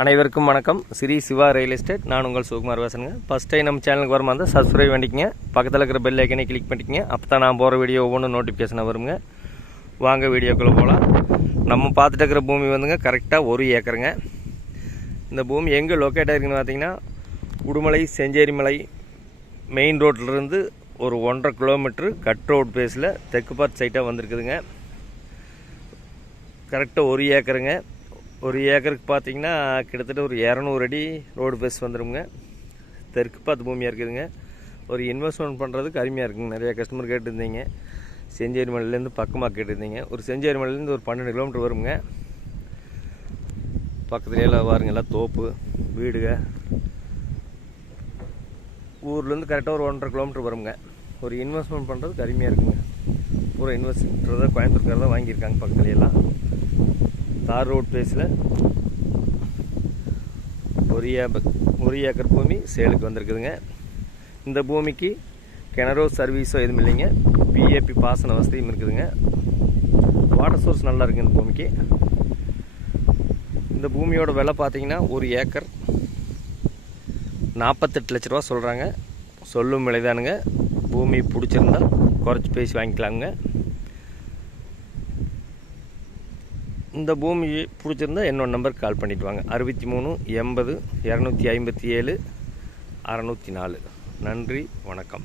அனைவருக்கும் வணக்கம். Shri Siva real estate. நான் உங்கள் சுகுமார் பேசுகிறேங்க. ஃபஸ்ட் டைம் நம்ம சேனலுக்கு வரமா இருந்தால் சப்ஸ்கிரைப் பண்ணிக்கங்க, பக்கத்தில் இருக்கிற பெல் ஐக்கனை கிளிக் பண்ணிக்கங்க. அப்போ தான் நான் போகிற வீடியோ ஒவ்வொன்றும் நோட்டிஃபிகேஷனாக வருங்க. வாங்க வீடியோக்குள்ளே போகலாம். நம்ம பார்த்துட்டு இருக்கிற பூமி வந்துங்க கரெக்டாக 1 ஏக்கருங்க. இந்த பூமி எங்கே லொக்கேட் ஆகிருக்குன்னு பார்த்தீங்கன்னா, உடுமலை செஞ்சேரிமலை மெயின் ரோட்லேருந்து ஒரு 1.5 கிலோமீட்ரு கட் ரோட் பேஸில் தெற்கு பார்த்து சைட்டாக வந்திருக்குதுங்க. கரெக்டாக 1 ஏக்கருங்க. 1 ஏக்கருக்கு பார்த்தீங்கன்னா கிட்டத்தட்ட ஒரு 200 அடி ரோடு பேஸ் வந்துடுங்க. தெற்கு பார்த்து பூமியாக இருக்குதுங்க. ஒரு இன்வெஸ்ட்மெண்ட் பண்ணுறதுக்கு அருமையாக இருக்குங்க. நிறையா கஸ்டமர் கேட்டுருந்தீங்க. செஞ்சேரிமலையிலேருந்து பக்கமாக கேட்டுருந்தீங்க. ஒரு செஞ்சேரிமலையிலேருந்து ஒரு 12 கிலோமீட்டர் வருங்க. பக்கத்துலேயே எல்லாம் பாருங்க, எல்லாம் தோப்பு வீடுங்க. ஊர்லேருந்து கரெக்டாக ஒரு 1.5 கிலோமீட்டர் வருங்க. ஒரு இன்வெஸ்ட்மெண்ட் பண்ணுறதுக்கு அருமையாக இருக்குங்க. பூரா இன்வெஸ்ட்மெண்ட் தான் கோயம்புத்தூர்கார தான் வாங்கியிருக்காங்க. பக்கத்துலையெல்லாம் தார் ரோட் பேஸில் 1 ஏக்கர் பூமி சேலுக்கு வந்திருக்குதுங்க. இந்த பூமிக்கு கிணறோ சர்வீஸோ எதுவும் இல்லைங்க. பிஏபி பாசன வசதியும் இருக்குதுங்க. வாட்டர் சோர்ஸ் நல்லா இருக்குது இந்த பூமிக்கு. இந்த பூமியோட விலை பார்த்தீங்கன்னா 1 ஏக்கர் 48 லட்ச ரூபா சொல்கிறாங்க. சொல்லும் விலைதானுங்க. பூமி பிடிச்சிருந்தால் குறைச்சி பேசி வாங்கிக்கலாங்க. இந்த பூமி பிடிச்சிருந்தா என்னோட நம்பருக்கு கால் பண்ணிவிட்டு வாங்க. 63 80 257 604. நன்றி, வணக்கம்.